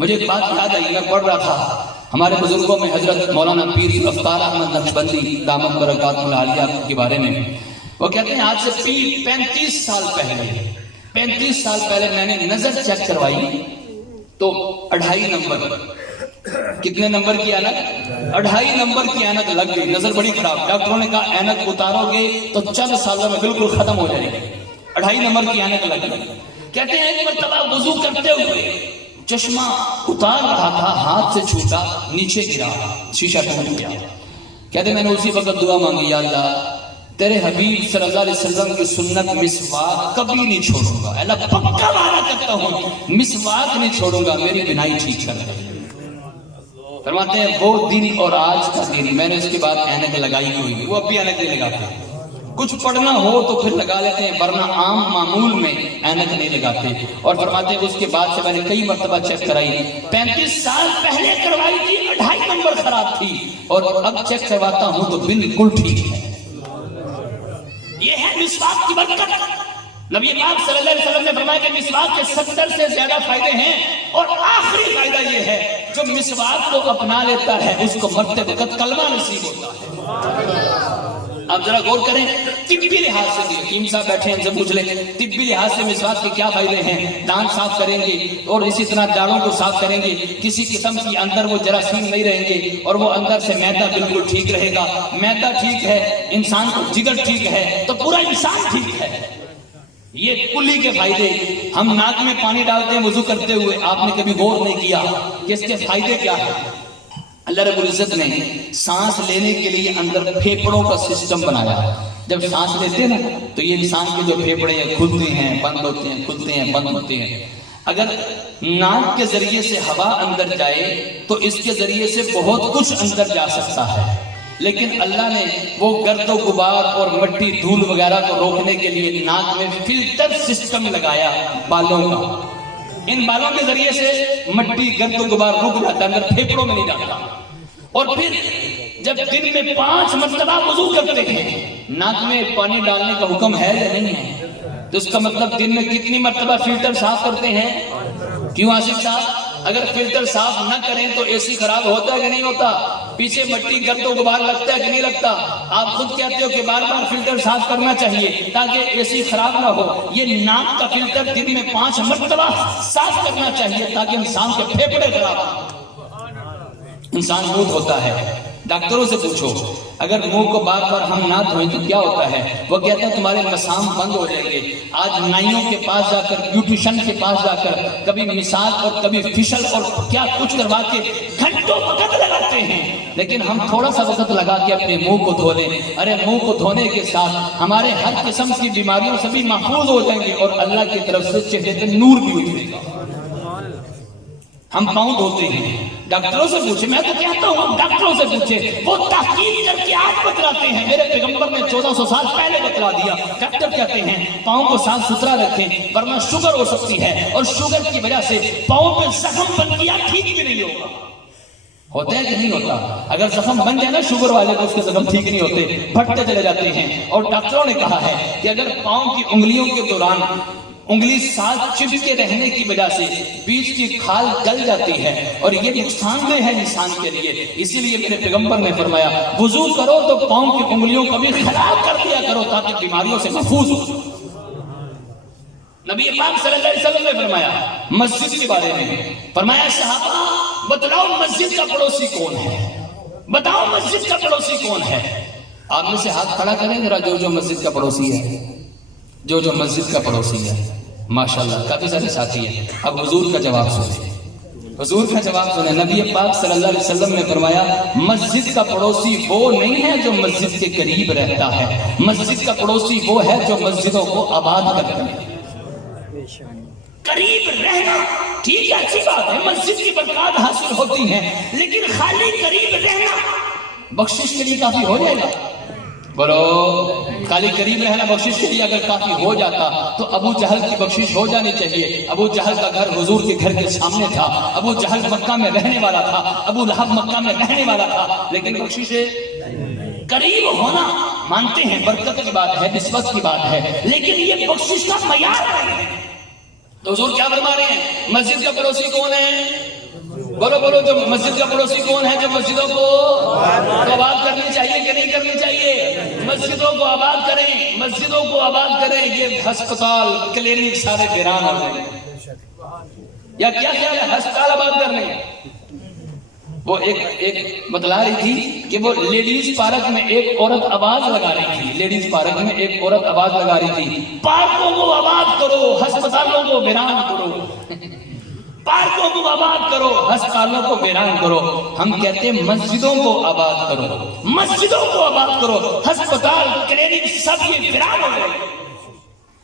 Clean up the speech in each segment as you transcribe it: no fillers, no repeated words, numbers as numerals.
مجھے ایک بات یاد آئی، میں پڑھ رہا تھا ہمارے بزرگوں میں حضرت مولانا پیر ذوالفقار احمد نقشبندی دامت برکاتہ العالیہ کے بارے میں، وہ کہتے ہیں آج سے 35 سال پہلے میں نے نظر چیک کروائی تو 2.5 نمبر، کتنے نمبر کی اینک؟ 2.5 نمبر کی اینک لگ گئی، نظر بڑی خراب۔ ڈاکٹروں نے کہا اینک اتارو گے تو چند سالوں میں بالکل ختم ہو جائے گی۔ 2.5 نمبر کی اینک لگ گئی۔ کہتے ہیں ایک مرتبہ وضو کرتے ہوئے چشمہ اتار رہا تھا، ہاتھ سے چھوٹا، نیچے گرا، شیشہ ٹوٹ گیا۔ کہتے ہیں میں نے اسی وقت دعا مانگی، یا اللہ تیرے حبیب صلی اللہ علیہ وسلم کی سنت مسواک کبھی نہیں چھوڑوں گا، اللہ پکا وعدہ کرتا ہوں مسواک نہیں چھوڑوں گا، میری بینائی ٹھیک کر دے۔ فرماتے ہیں وہ دن اور آج کا دن میں نے اس کے بعد اینک لگائی ہوئی، وہ اب بھی اینک نہیں لگاتے، کچھ پڑھنا ہو تو پھر لگا لیتے ہیں ورنہ عام معمول میں اینک نہیں لگاتے۔ اور فرماتے ہیں اس کے بعد سے میں نے کئی مرتبہ چیک کرائی، 35 سال پہلے کروائی تھی 2.5 نمبر خراب تھی، اور اب چیک کرواتا ہوں تو بالکل ٹھیک ہے۔ یہ ہے مسواک کی برکت۔ نبی پاک صلی اللہ علیہ وسلم نے فرمایا کہ مسواک کے 70 سے زیادہ فائدے ہیں، اور آخری فائدہ یہ ہے جو مسواک کو اپنا لیتا ہے اس کو مرتے وقت کلمہ نصیب ہوتا ہے۔ آپ ذرا غور کریں، طبی لحاظ سے بھی حکیم صاحب بیٹھے ہیں ان سے پوچھ لیں طبی لحاظ سے مسواک کے کیا فائدے ہیں۔ دانت صاف کریں گے اور اسی طرح داڑھوں کو صاف کریں گے، کسی قسم کی اندر وہ جراثیم نہیں رہیں گے، اور وہ اندر سے معدہ بالکل ٹھیک رہے گا۔ معدہ ٹھیک ہے، انسان کو جگر ٹھیک ہے تو پورا انسان ٹھیک ہے۔ یہ کلی کے فائدے۔ ہم ناک میں پانی ڈالتے ہیں وضو کرتے ہوئے، آپ نے کبھی غور نہیں کیا کہ اس کے فائدے کیا ہیں؟ اللہ رب العزت نے سانس لینے کے لیے اندر پھیپڑوں کا سسٹم بنایا۔ جب سانس لیتے ہیں نا تو یہ انسان کے جو پھیپڑے ہیں کھلتے ہیں بند ہوتے ہیں، کھلتے ہیں بند ہوتے ہیں۔ اگر ناک کے ذریعے سے ہوا اندر جائے تو اس کے ذریعے سے بہت کچھ اندر جا سکتا ہے، لیکن اللہ نے وہ گرد و غبار اور مٹی دھول وغیرہ کو روکنے کے لیے ناک میں فلٹر سسٹم لگایا بالوں کا۔ ان بالوں کے ذریعے سے مٹی گرد و غبار رک جاتا ہے، اندر پھیپڑوں میں نہیں جاتا۔ اور پھر جب دن میں 5 مرتبہ وضو کرتے ہیں، ناک میں پانی ڈالنے کا حکم ہے یا نہیں ہے؟ تو اس کا مطلب دن میں کتنی مرتبہ فلٹر صاف کرتے ہیں؟ کیوں آصف صاحب؟ اگر فلٹر صاف نہ کریں تو اے سی خراب ہوتا ہے کہ نہیں ہوتا؟ پیچھے مٹی گرد و غبار لگتا ہے کہ نہیں لگتا؟ آپ خود کہتے ہو کہ بار بار فلٹر صاف کرنا چاہیے تاکہ اے سی خراب نہ ہو۔ یہ ناک کا فلٹر دن میں 5 مرتبہ صاف کرنا چاہیے تاکہ انسان کے پھیپڑے خراب ہوں۔ انسان موت ہوتا ہے، ڈاکٹروں سے پوچھو اگر منہ کو بار بار ہم نہ دھوئیں تو کیا ہوتا ہے؟ وہ کہتے ہیں تمہارے مسام بند ہو جائیں گے۔ آج نائیوں کے پاس جا کر، بیوٹیشن کے پاس جا کر کبھی مساج اور کبھی فیشل اور کیا کچھ کروا کے گھنٹوں وقت لگاتے ہیں، لیکن ہم تھوڑا سا وقت لگا کے اپنے منہ کو دھو لیں۔ ارے منہ کو دھونے کے ساتھ ہمارے ہر قسم کی بیماریوں سے بھی محفوظ ہو جائیں گے اور اللہ کی طرف سے چہرے پہ نور بھی اترے گا۔ ہم پاؤں دھوتے ہیں، ڈاکٹروں سے پوچھیں، میں تو کہتا ہوں ڈاکٹروں سے پوچھیں، وہ تحقیق کر کے آج بتلاتے ہیں۔ میرے پیغمبر نے 1400 سال پہلے بتلا دیا۔ ڈاکٹر کہتے ہیں پاؤں کو صاف ستھرا رکھیں ورنہ شوگر ہو سکتی ہے، اور شوگر کی وجہ سے پاؤں پہ زخم بن گیا ٹھیک بھی نہیں ہوگا۔ ہوتا ہے کہ نہیں ہوتا؟ اگر زخم بن جائے نا شوگر والے کو، اس کے زخم ٹھیک نہیں ہوتے، پھٹتے چلے جاتے ہیں۔ اور ڈاکٹروں نے کہا ہے کہ اگر پاؤں کی انگلیوں کے دوران انگلی ساتھ چپکے رہنے کی وجہ سے بیچ کی کھال گل جاتی ہے اور یہ نقصان دہ ہے انسان کے لیے، اسی لیے میرے پیغمبر نے فرمایا وضو کرو تو پاؤں کی انگلیوں کو بھی خراب کر دیا کرو تاکہ بیماریوں سے محفوظ ہو۔ نبی پاک صلی اللہ علیہ وسلم نے فرمایا مسجد کے بارے میں، فرمایا صحابہ بتلاؤ مسجد کا پڑوسی کون ہے؟ بتاؤ مسجد کا پڑوسی کون ہے؟ آپ میں سے ہاتھ کھڑا کریں ذرا جو مسجد کا پڑوسی ہے، جو مسجد کا پڑوسی ہے۔ ماشاءاللہ کافی سارے ساتھی ہیں۔ اب حضور کا جواب سنیں، حضور کا جواب سنیں۔ نبی پاک صلی اللہ علیہ وسلم نے فرمایا مسجد کا پڑوسی وہ نہیں ہے جو مسجد کے قریب رہتا ہے، مسجد کا پڑوسی وہ ہے جو مسجدوں کو آباد کرتا ہے۔ قریب رہنا ٹھیک ہے، اچھی بات ہے، مسجد کی برکات حاصل ہوتی ہیں، لیکن خالی قریب رہنا بخشش کے لیے کافی ہو جائے گا؟ بولو، خالی قریب رہنا بخشش کے لیے اگر کافی ہو جاتا تو ابو جہل کی بخشش ہو جانی چاہیے۔ ابو جہل کا گھر حضور کے گھر کے سامنے تھا، ابو جہل مکہ میں رہنے والا تھا، ابو لہب مکہ میں رہنے والا تھا، لیکن بخشش قریب ہونا مانتے ہیں برکت کی بات ہے، نسبت کی بات ہے، لیکن یہ بخشش کا معیار ہے۔ تو حضور کیا فرما رہے ہیں؟ مسجد کا پڑوسی کون ہے؟ بولو بولو، جو مسجد کا پڑوسی کون ہے؟ جو مسجدوں کو آباد کرنی چاہیے کہ نہیں کرنی چاہیے؟ مسجدوں کو آباد کریں، مسجدوں کو آباد کریں۔ یہ ہسپتال کلینک سارے ویران ہو گئے، یا کیا خیال ہے ہسپتال آباد کرنے؟ وہ ایک بتلا رہی تھی کہ وہ لیڈیز پارک میں ایک عورت آواز لگا رہی تھی، لیڈیز پارک میں ایک عورت آواز لگا رہی تھی، پارکوں کو آباد کرو، ہسپتالوں کو ویران کرو، پارکوں کو آباد کرو، ہسپتالوں کو ویران کرو۔ ہم کہتے ہیں مسجدوں کو آباد کرو، مسجدوں کو آباد کرو، ہسپتال کلینک سب یہ ویران ہو گئے۔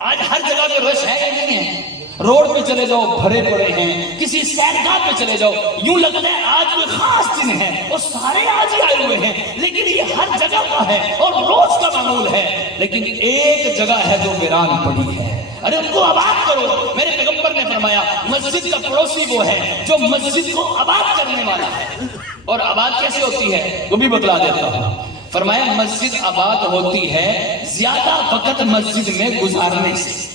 آج ہر جگہ پہ رش ہے یا نہیں ہے؟ روڈ پہ چلے جاؤ بھرے پڑے ہیں، کسی سیرگاہ پہ چلے جاؤ یوں لگتا ہے آج کوئی خاص دن ہے، اور سارے آج ہی آئے ہوئے ہیں، لیکن یہ ہر جگہ کا ہے اور روز کا معمول ہے۔ لیکن ایک جگہ ہے جو ویران پڑی ہے، ارے ان کو آباد کرو۔ میرے پیغمبر نے فرمایا مسجد کا پڑوسی وہ ہے جو مسجد کو آباد کرنے والا ہے۔ اور آباد کیسے ہوتی ہے وہ بھی بتلا دیتا ہوں۔ فرمایا مسجد آباد ہوتی ہے زیادہ وقت مسجد میں گزارنے سے۔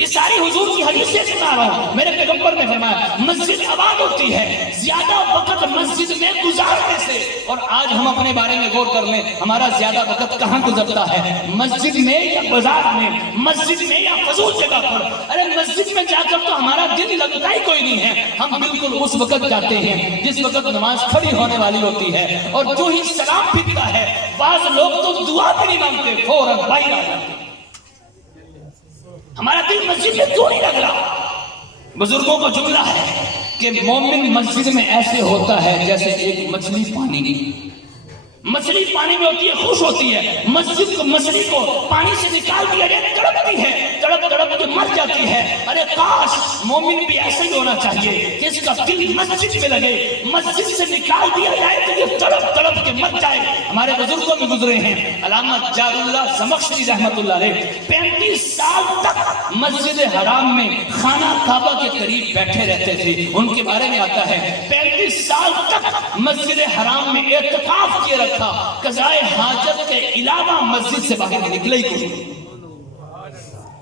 یہ ساری حضور کی حدیثیں سنا رہا ہوں۔ میرے پیغمبر نے فرمایا مسجد آباد ہوتی ہے زیادہ وقت مسجد میں گزارنے سے۔ اور آج ہم اپنے بارے میں غور کر لیں، ہمارا زیادہ وقت کہاں گزرتا ہے؟ مسجد میں یا بازار میں، مسجد میں یا فضول جگہ پر؟ ارے مسجد میں جا کر تو ہمارا دل لگتا ہی کوئی نہیں ہے، ہم بالکل اس وقت جاتے ہیں جس وقت نماز کھڑی ہونے والی ہوتی ہے، اور جو ہی سلام پھرتا ہے بعض لوگ تو دعا بھی نہیں مانگتے، فوراً باہر آ جاتے۔ ہمارا دل مسجد میں کیوں نہیں لگ رہا؟ بزرگوں کو جملہ ہے کہ مومن مسجد میں ایسے ہوتا ہے جیسے ایک مچھلی پانی کی، مچھلی پانی میں ہوتی ہے خوش ہوتی ہے، مسجد کو مچھلی کو پانی سے نکال دیا جائے تڑپتی ہے، تڑپ تڑپ کے مر جاتی ہے۔ ارے کاش مومن بھی ایسے ہی ہونا چاہیے کہ اس کا دل مسجد میں لگے، مسجد سے نکال دیا جائے تو یہ تڑپ تڑپ کے مر جائے۔ ہمارے بزرگوں میں گزرے ہیں علامہ جار اللہ زمخشری رحمۃ اللہ علیہ 35 سال تک مسجد حرام میں خانہ کعبہ کے قریب بیٹھے رہتے تھے۔ ان کے بارے میں آتا ہے 35 سال تک مسجد حرام میں اعتکاف کیے رکھا، قضائے حاجت کے علاوہ مسجد سے باہر نکلے ہی کوئی۔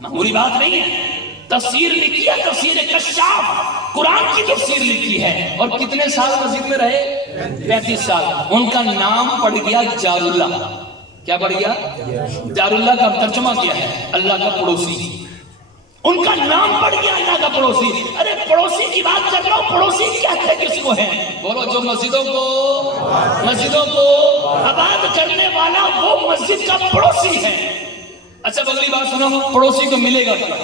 معمولی بات نہیں ہے۔ تفسیر لکھی ہے، تفسیر کشاف، قرآن کی تفسیر لکھی ہے، اور کتنے سال مسجد میں رہے؟ 35 سال۔ ان کا نام پڑ گیا جار اللہ۔ کیا پڑ گیا؟ جار اللہ کا ترجمہ کیا ہے اللہ کا پڑوسی۔ ان کا نام پڑ گیا اللہ کا پڑوسی۔ ارے پڑوسی کی بات کر رہا ہوں، پڑوسی کہتے کس کو ہے؟ بولو جو مسجدوں کو آباد کرنے والا وہ مسجد کا پڑوسی ہے۔ اچھا اگلی بات سنو، پڑوسی کو ملے گا کیا؟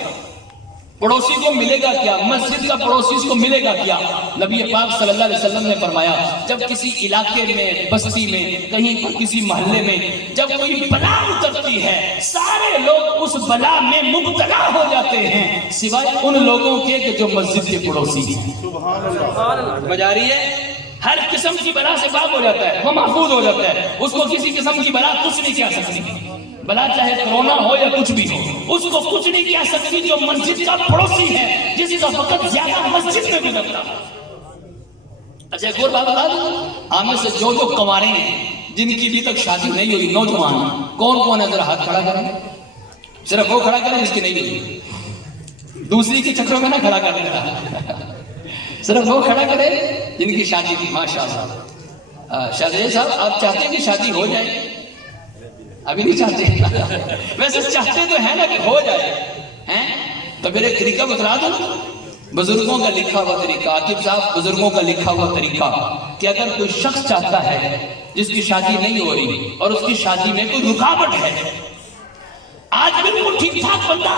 پڑوسی کو ملے گا کیا؟ مسجد کا پڑوسی کو ملے گا کیا؟ نبی پاک صلی اللہ علیہ وسلم نے فرمایا جب کسی علاقے میں، بستی میں، کہیں پر کسی محلے میں جب کوئی بلا اترتی ہے سارے لوگ اس بلا میں مبتلا ہو جاتے ہیں سوائے ان لوگوں کے کہ جو مسجد کے پڑوسی ہیں۔ سبحان اللہ۔ سمجھ آ رہی ہے؟ ہر قسم کی بلا سے پاک ہو جاتا ہے، وہ محفوظ ہو جاتا ہے، اس کو کسی قسم کی بلا کچھ نہیں کہہ سکتی۔ بلا چاہے کرونا ہو یا کچھ بھی ہو، اس کو کچھ نہیں کہہ سکتی جو مسجد کا پڑوسی ہے، جس کا وقت زیادہ مسجد میں گزرتا ہے۔ اچھا ایک اور بات بتا دوں، آپ میں سے جو کنوارے ہیں جن کی ابھی تک شادی نہیں ہوئی، نوجوان کون ہے ذرا ہاتھ کھڑا کریں، صرف وہ کھڑا کریں جس کی نہیں ہوئی، دوسری کے چکروں میں نہ کھڑا کر دینا، صرف وہ کھڑا کرے جن کی شادی کی۔ ماشاءاللہ شاہزادے صاحب آپ چاہتے ہیں کہ شادی ہو جائے؟ ابھی نہیں چاہتے، ویسے چاہتے تو ہے نا کہ ہو جائے ہیں، تو پھر ایک طریقہ بتلا دوں، بزرگوں کا لکھا ہوا طریقہ، عاقب صاحب بزرگوں کا لکھا ہوا طریقہ کہ اگر کوئی شخص چاہتا ہے جس کی شادی نہیں ہو رہی اور اس کی شادی میں کوئی رکاوٹ ہے، آج بالکل ٹھیک ٹھاک بندہ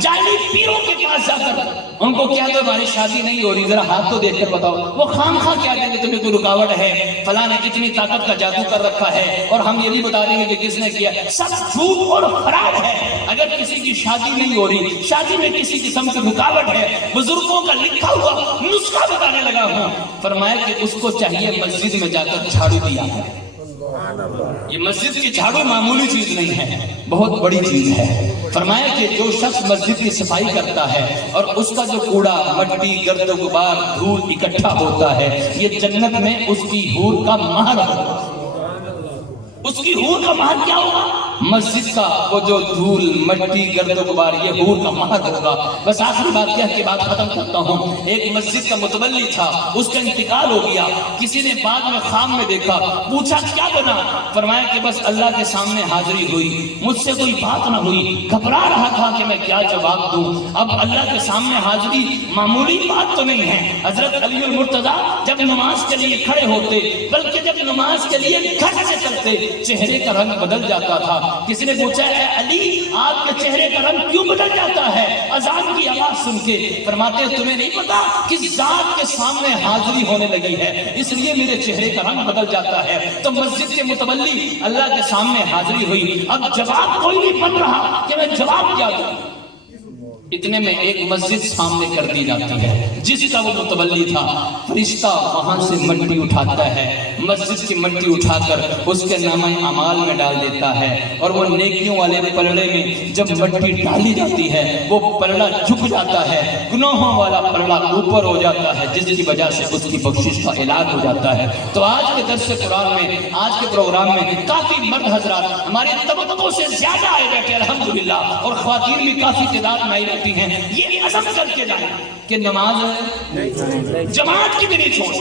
جعلی پیروں کے پاس جا کر ان کو کہہ دو ہماری شادی نہیں ہو رہی، ذرا ہاتھ تو دیکھ کر بتاؤ، وہ خام خواہ کیا دیں گے تمہیں کوئی رکاوٹ ہے، فلاں نے کتنی طاقت کا جادو کر رکھا ہے، اور ہم یہ بھی بتا دیں گے کہ کس نے کیا، سب جھوٹ اور خراب ہے۔ اگر کسی کی شادی نہیں ہو رہی، شادی میں کسی قسم کی رکاوٹ ہے، بزرگوں کا لکھا ہوا نسخہ بتانے لگا ہوں، فرمایا کہ اس کو چاہیے مسجد میں جا کر جھاڑو دیا ہے۔ یہ مسجد کی جھاڑو معمولی چیز نہیں ہے، بہت بڑی چیز ہے۔ فرمایا کہ جو شخص مسجد کی صفائی کرتا ہے اور اس کا جو کوڑا مٹی گرد و غبار دھول اکٹھا ہوتا ہے، یہ جنت میں اس کی حور کا مہر ہوگا۔ اس کی حور کا مہر کیا ہوگا؟ مسجد کا وہ جو دھول مٹی گرد و غبار یہ حور کا مہر ہوگا۔ بس آخری بات کہہ کے بات ختم کرتا ہوں۔ ایک مسجد کا متولی تھا، اس کا انتقال ہو گیا، کسی نے بعد میں خواب میں دیکھا، پوچھا کیا بنا؟ فرمایا کہ بس اللہ کے سامنے حاضری ہوئی، مجھ سے کوئی بات نہ ہوئی، گھبرا رہا تھا کہ میں کیا جواب دوں۔ اب اللہ کے سامنے حاضری معمولی بات تو نہیں ہے۔ حضرت علی المرتضیٰ جب نماز کے لیے کھڑے ہوتے، بلکہ جب نماز کے لیے گھر سے چلتے، چہرے کا رنگ بدل جاتا تھا۔ کسی نے پوچھا اے علی آپ کے چہرے کا رنگ کیوں بدل جاتا ہے اذان کی آواز سن کے؟ فرماتے ہیں تمہیں نہیں پتا کس ذات کے سامنے حاضری ہونے لگی ہے اس لیے میرے چہرے کا رنگ بدل جاتا ہے۔ تو مسجد کے متولی اللہ کے سامنے حاضری ہوئی، اب جواب کوئی نہیں بن رہا کہ میں جواب کیا دوں۔ اتنے میں ایک مسجد سامنے کر دی جاتی ہے جس کا وہ متولی تھا۔ فرشتہ وہاں سے مٹی اٹھاتا ہے، مسجد کی مٹی اٹھا کر اس کے نامہ اعمال میں ڈال دیتا ہے، اور وہ نیکیوں والے پلڑے میں جب مٹی ڈالی جاتی ہے وہ پلڑا جھک جاتا ہے، گناہوں والا پلڑا اوپر ہو جاتا ہے، جس کی وجہ سے اس کی بخشش کا اعلان ہو جاتا ہے۔ تو آج کے درس قرآن میں، آج کے پروگرام میں کافی مرد حضرات ہمارے طبقوں سے زیادہ آئے بیٹھے الحمدللہ، اور خواتین بھی کافی تعداد میں آئی رہتی ہیں۔ یہ عزم کر کے جائیں کہ نماز جماعت کی بھی نہیں چھوڑ۔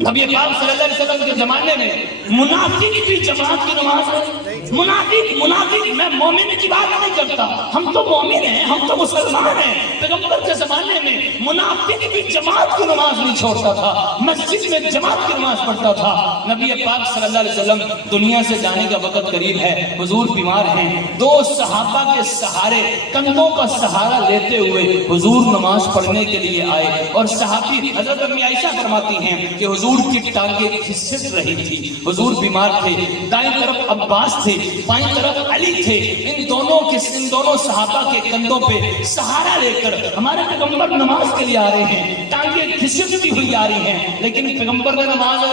نبی پاک صلی اللہ علیہ وسلم کے زمانے میں منافق بھی جماعت کی نماز ہے۔ منافق میں مومن کی بات نہیں کرتا، ہم تو مومن ہیں، ہم تو مسلمان ہیں۔ پیغمبر کے زمانے میں منافق بھی جماعت کی نماز نہیں چھوڑتا تھا، مسجد میں جماعت کی نماز پڑھتا تھا۔ نبی پاک صلی اللہ علیہ وسلم دنیا سے جانے کا وقت قریب ہے، حضور بیمار ہیں، دو صحابہ کے سہارے، کندھوں کا سہارا لیتے ہوئے حضور نماز پڑھنے کے لیے آئے، اور صحابی حضرت امی عائشہ فرماتی ہیں کہ حضور کی ٹانگیں کھسک رہی تھی، حضور بیمار تھے، دائیں طرف عباس تھے، بائیں طرف علی تھے، ان دونوں صحابہ کے کندھوں پہ سہارا لے کر ہمارے پیغمبر نماز کے لیے آ رہے ہیں، ٹانگیں کھسکتی ہوئی آ رہی ہیں، لیکن پیغمبر نے نماز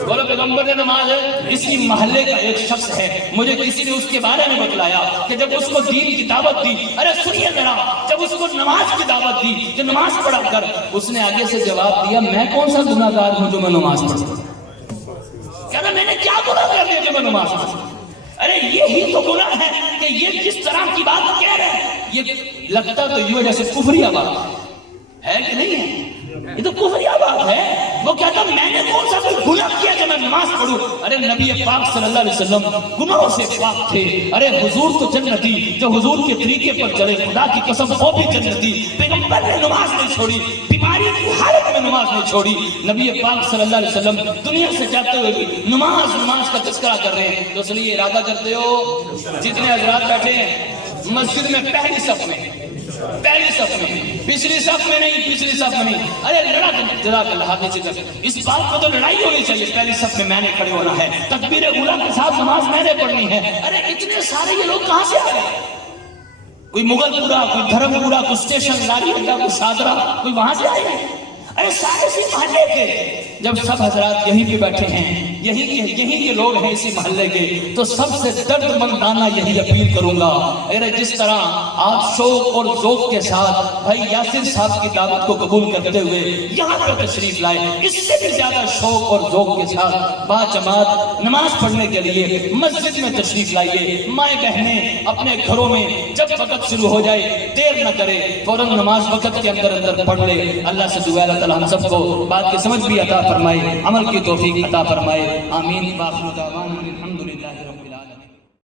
بولو پیغمبر نے نماز ہے۔ اسی محلے کا ایک شخص ہے، مجھے کسی نے اس کے بارے میں بتلایا کہ جب اس کو دین کی دعوت دی، ارے سنیے ذرا، جب اس کو نماز کی دعوت دی کہ نماز پڑھا کر، اس نے آگے سے جواب دیا میں کون سا گناہ گار ہوں جو میں نماز پڑھوں؟ کہنا میں نے کیا گناہ کر دیا جو میں نماز پڑھوں؟ ارے یہی تو گناہ ہے کہ یہ جس طرح کی بات کہہ رہے ہیں، یہ لگتا تو یہ جیسے کفریہ بات ہے کہ نہیں ہے؟ یہ تو کفریہ بات ہے۔ وہ کہتا میں نے کون سا کوئی گناہ کیا کہ میں نماز پڑھوں؟ ارے نبی پاک صلی اللہ علیہ وسلم گناہوں سے پاک تھے، ارے حضور تو جنتی، جو حضور کے طریقے پر چلے خدا کی قسم وہ بھی جنتی۔ پیغمبر نے نماز نہیں چھوڑی، بیماری کی حالت میں نماز نہیں چھوڑی۔ نبی پاک صلی اللہ علیہ وسلم دنیا سے جاتے ہوئے بھی نماز کا تذکرہ کر رہے ہیں۔ تو اس لیے ارادہ کرتے ہو جتنے حضرات بیٹھے ہیں مسجد میں پہلی صف میں، پچھلی صف میں نہیں، پچھلی صف میں نہیں، ارے لڑا جزاک اللہ حافظ سے اس بات کو تو لڑائی ہونی چاہیے، پہلی صف میں نے کھڑے ہونا ہے، تکبیر اولیٰ کے ساتھ نماز میں نے پڑھنی ہے۔ ارے اتنے سارے یہ لوگ کہاں سے آ گئے؟ کوئی مغل پورا، کوئی دھرم پورا، کوئی اسٹیشن لاری اڈا، کوئی شادرہ، کوئی وہاں سے آئے ہیں؟ ارے سارے اسی محلے کے، جب سب حضرات یہیں پہ بیٹھے ہیں، یہیں کے لوگ ہیں اسی محلے کے، تو سب سے درد مندانہ یہی اپیل کروں گا، ارے جس طرح آپ شوق اور ذوق کے ساتھ بھائی یاسر صاحب کی دعوت کو قبول کرتے ہوئے یہاں پر تشریف لائے، اس سے بھی زیادہ شوق اور ذوق کے ساتھ با جماعت نماز پڑھنے کے لیے مسجد میں تشریف لائیے۔ مائیں بہنیں اپنے گھروں میں جب وقت شروع ہو جائے دیر نہ کرے، فوراً نماز وقت کے اندر پڑھ لے۔ اللہ سے دعا اللہ تعالیٰ ہم سب کو بات کی سمجھ بھی عطا فرمائے، عمل کی توفیق عطا فرمائے، آمین۔